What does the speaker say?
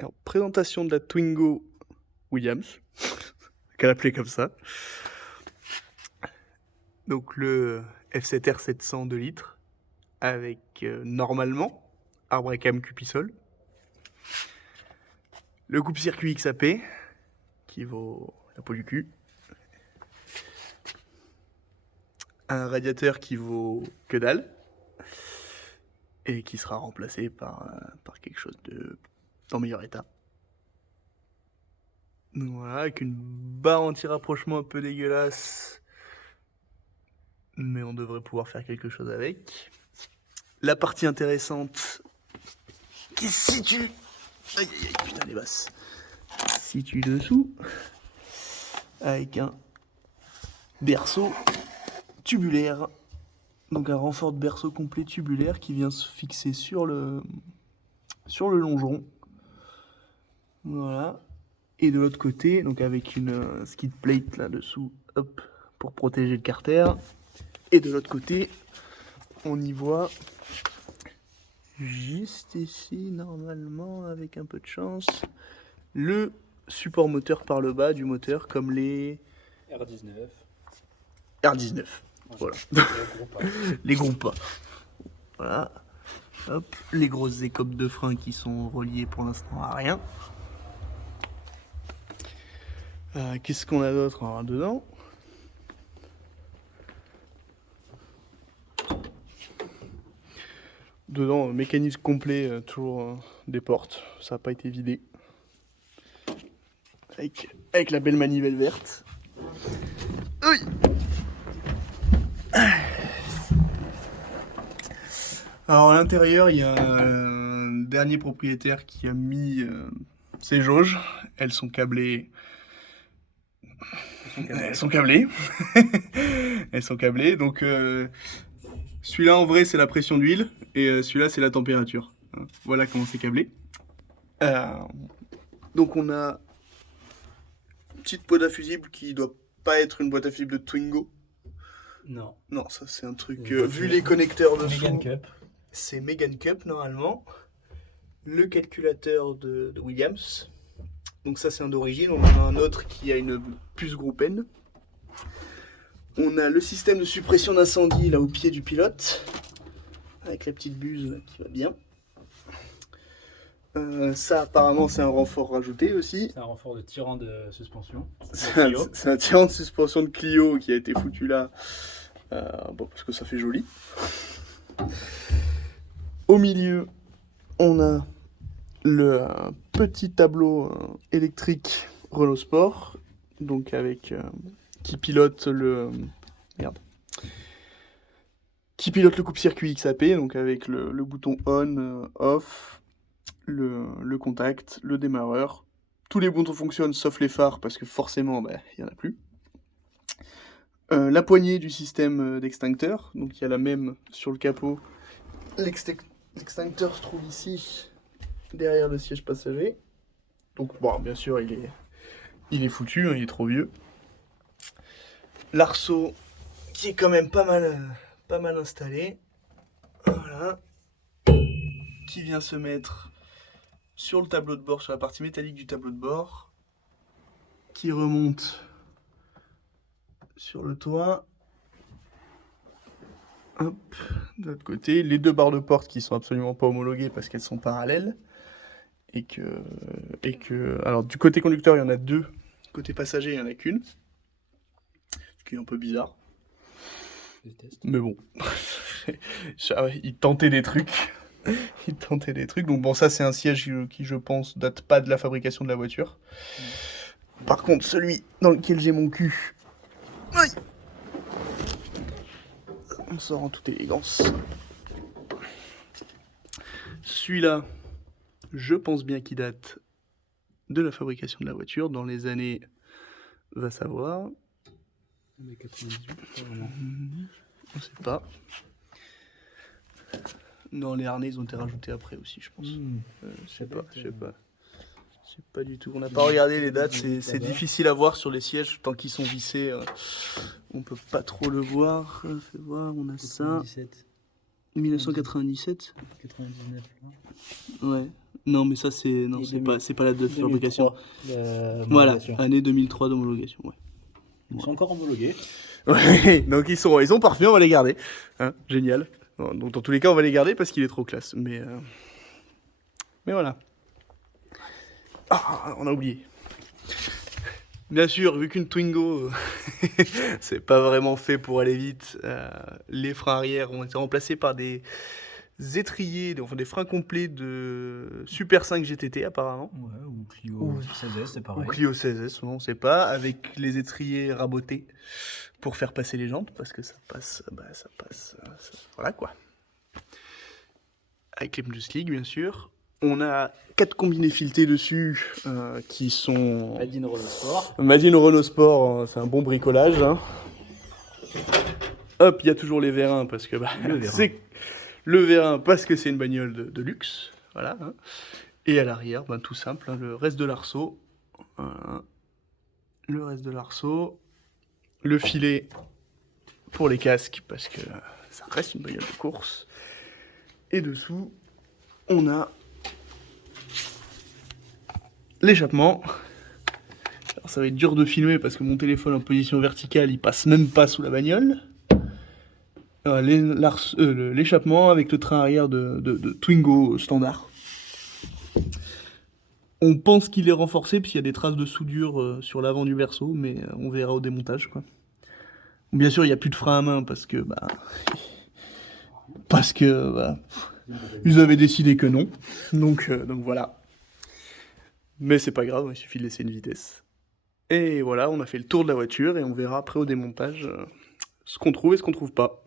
Alors, présentation de la Twingo Williams, qu'elle appelait comme ça. Donc le F7R 700 2 litres avec normalement arbre à cam Cupisol. Le coupe-circuit XAP qui vaut la peau du cul. Un radiateur qui vaut que dalle et qui sera remplacé par quelque chose en meilleur état. Donc voilà, avec une barre anti-rapprochement un peu dégueulasse, mais on devrait pouvoir faire quelque chose avec. La partie intéressante qui se situe, aïe aïe aïe, putain les basses, se situe dessous, avec un berceau tubulaire. Donc un renfort de berceau complet tubulaire qui vient se fixer sur le longeron. Voilà. Et de l'autre côté, donc avec une skid plate là-dessous, hop, pour protéger le carter. Et de l'autre côté, on y voit juste ici, normalement, avec un peu de chance, le support moteur par le bas du moteur, comme les R19. R19. Voilà. Les gros pas. Voilà. Hop, les grosses écopes de frein qui sont reliées pour l'instant à rien. Qu'est-ce qu'on a d'autre dedans? Dedans, mécanisme complet, toujours des portes, ça n'a pas été vidé. Avec la belle manivelle verte. Oui. Alors à l'intérieur, il y a un dernier propriétaire qui a mis ses jauges. Elles sont câblées. Elles sont câblées. Elles sont câblées. Donc celui-là en vrai c'est la pression d'huile et celui-là c'est la température. Voilà comment c'est câblé. Donc on a une petite boîte à fusible qui doit pas être une boîte à fusible de Twingo. Non. Non, ça c'est un truc. Vu les connecteurs dessous. Megan Cup. C'est Megan Cup normalement. Le calculateur de Williams. Donc ça c'est un d'origine. On en a un autre qui a une puce groupe N. On a le système de suppression d'incendie là au pied du pilote. Avec la petite buse là, qui va bien. Ça apparemment c'est un renfort rajouté aussi. C'est un renfort de tirant de suspension. C'est un tirant de suspension de Clio qui a été foutu là. Parce que ça fait joli. Au milieu, on a le petit tableau électrique Renault Sport, donc avec qui pilote le coupe-circuit XAP, donc avec le bouton on, off, le contact, le démarreur. Tous les boutons fonctionnent sauf les phares parce que forcément, il n'y en a plus. La poignée du système d'extincteur, donc il y a la même sur le capot. L'extincteur se trouve ici, derrière le siège passager. Donc bon, bien sûr, il est foutu, il est trop vieux. L'arceau qui est quand même pas mal installé. Voilà. Qui vient se mettre sur le tableau de bord, sur la partie métallique du tableau de bord. Qui remonte sur le toit. Hop, de l'autre côté, les deux barres de porte qui sont absolument pas homologuées parce qu'elles sont parallèles. Et que. Alors, du côté conducteur, il y en a deux. Côté passager, il n'y en a qu'une. Ce qui est un peu bizarre. Mais bon. Il tentait des trucs. Donc, bon, ça, c'est un siège qui, je pense, date pas de la fabrication de la voiture. Par contre, celui dans lequel j'ai mon cul. Aïe, on sort en toute élégance. Celui-là, je pense bien qu'il date de la fabrication de la voiture dans les années, va savoir. Années 98, pas vraiment. On sait pas. Non, les harnais, ils ont été rajoutés après aussi, je pense. Je sais pas. Je sais pas du tout. On n'a pas regardé les dates, c'est difficile à voir sur les sièges tant qu'ils sont vissés. On peut pas trop le voir. Fais voir, on a ça. 97. 1997. 99. Ouais. Non, mais ça, c'est c'est pas la date de fabrication. 2003, Voilà, homologation. année 2003 d'homologation, ouais. Ils sont encore homologués. Ouais, donc ils sont parfaits, on va les garder. Hein, génial. Bon, donc dans tous les cas, on va les garder parce qu'il est trop classe. Mais voilà. Ah, on a oublié. Bien sûr, vu qu'une Twingo, c'est pas vraiment fait pour aller vite, les freins arrière ont été remplacés par des étriers, enfin des freins complets de Super 5 GTT apparemment. Ouais, ou Clio Ou- 16S, c'est Ou pareil. Clio 16S, on sait pas, avec les étriers rabotés pour faire passer les jantes, parce que ça passe, voilà quoi. Avec les pneus slick, bien sûr. On a 4 combinés filetés dessus, qui sont... Adine Renault Sport. Imagine au Renault Sport, c'est un bon bricolage. Hein. Hop, il y a toujours les vérins, parce que Le vérin. c'est le vérin, parce que c'est une bagnole de luxe. Voilà. Hein. Et à l'arrière, tout simple, hein, le reste de l'arceau. Voilà. Le reste de l'arceau. Le filet pour les casques, parce que ça reste une bagnole de course. Et dessous, on a l'échappement. Alors ça va être dur de filmer parce que mon téléphone en position verticale, il passe même pas sous la bagnole. L'échappement avec le train arrière de Twingo standard. On pense qu'il est renforcé puisqu'il y a des traces de soudure sur l'avant du berceau, mais on verra au démontage quoi. Bien sûr, il n'y a plus de frein à main parce que ils avaient décidé que non. Donc voilà. Mais c'est pas grave, il suffit de laisser une vitesse. Et voilà, on a fait le tour de la voiture et on verra après au démontage ce qu'on trouve et ce qu'on trouve pas.